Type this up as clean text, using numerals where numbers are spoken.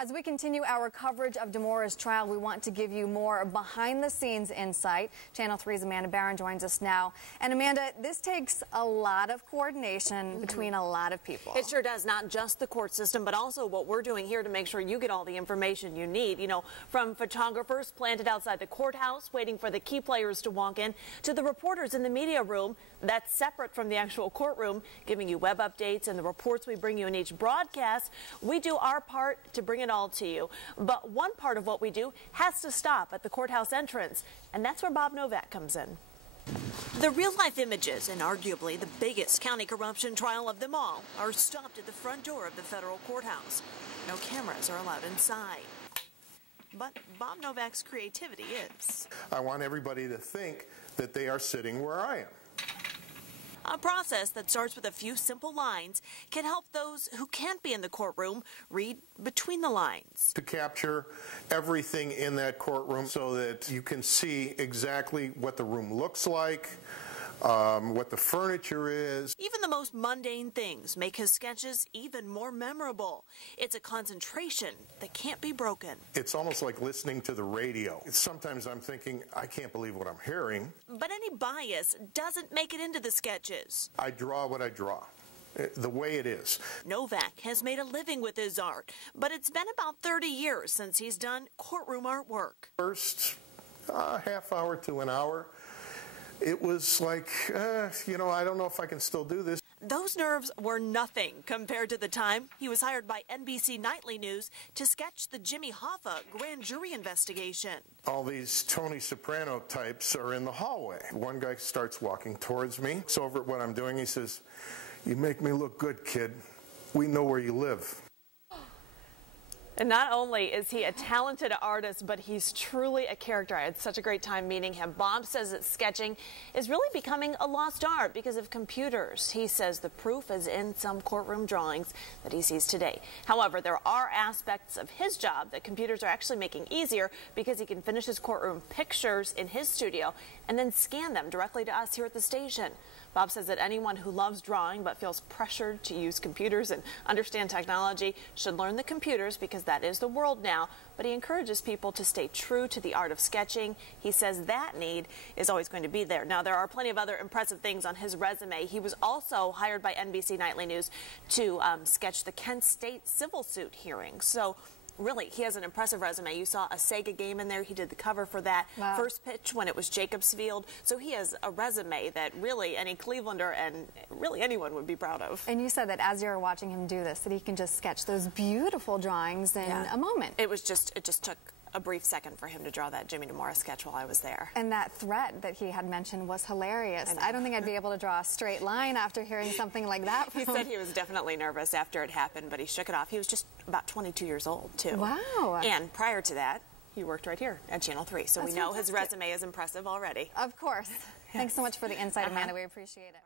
As we continue our coverage of Demora's trial, we want to give you more behind-the-scenes insight. Channel 3's Amanda Barron joins us now. And Amanda, this takes a lot of coordination between a lot of people. It sure does, not just the court system, but also what we're doing here to make sure you get all the information you need. You know, from photographers planted outside the courthouse waiting for the key players to walk in, to the reporters in the media room that's separate from the actual courtroom, giving you web updates and the reports we bring you in each broadcast. We do our part to bring it all to you. But one part of what we do has to stop at the courthouse entrance, and that's where Bob Novak comes in. The real-life images, and arguably the biggest county corruption trial of them all, are stopped at the front door of the federal courthouse. No cameras are allowed inside. But Bob Novak's creativity is. I want everybody to think that they are sitting where I am. A process that starts with a few simple lines can help those who can't be in the courtroom read between the lines. To capture everything in that courtroom so that you can see exactly what the room looks like, what the furniture is. Even the most mundane things make his sketches even more memorable. It's a concentration that can't be broken. It's almost like listening to the radio. Sometimes I'm thinking, I can't believe what I'm hearing. But any bias doesn't make it into the sketches. I draw what I draw, the way it is. Novak has made a living with his art, but it's been about 30 years since he's done courtroom artwork. First half hour to an hour, it was like, I don't know if I can still do this. Those nerves were nothing compared to the time he was hired by NBC Nightly News to sketch the Jimmy Hoffa grand jury investigation. All these Tony Soprano types are in the hallway. One guy starts walking towards me. It's over at what I'm doing. He says, "You make me look good, kid. We know where you live." And not only is he a talented artist, but he's truly a character. I had such a great time meeting him. Bob says that sketching is really becoming a lost art because of computers. He says the proof is in some courtroom drawings that he sees today. However, there are aspects of his job that computers are actually making easier because he can finish his courtroom pictures in his studio and then scan them directly to us here at the station. Bob says that anyone who loves drawing but feels pressured to use computers and understand technology should learn the computers because that is the world now. But he encourages people to stay true to the art of sketching. He says that need is always going to be there. Now, there are plenty of other impressive things on his resume. He was also hired by NBC Nightly News to sketch the Kent State civil suit hearing. So really, he has an impressive resume. You saw a Sega game in there. He did the cover for that. Wow. First pitch when it was Jacobs Field. So he has a resume that really any Clevelander and really anyone would be proud of. And you said that as you were watching him do this, that he can just sketch those beautiful drawings in a moment. It just took a brief second for him to draw that Jimmy Demora sketch while I was there. And that threat that he had mentioned was hilarious. I don't think I'd be able to draw a straight line after hearing something like that from He said he was definitely nervous after it happened, but he shook it off. He was just about 22 years old, too. Wow. And prior to that, he worked right here at Channel 3, so That's we know fantastic. his resume is impressive already. Of course. Thanks so much for the insight, Amanda. We appreciate it.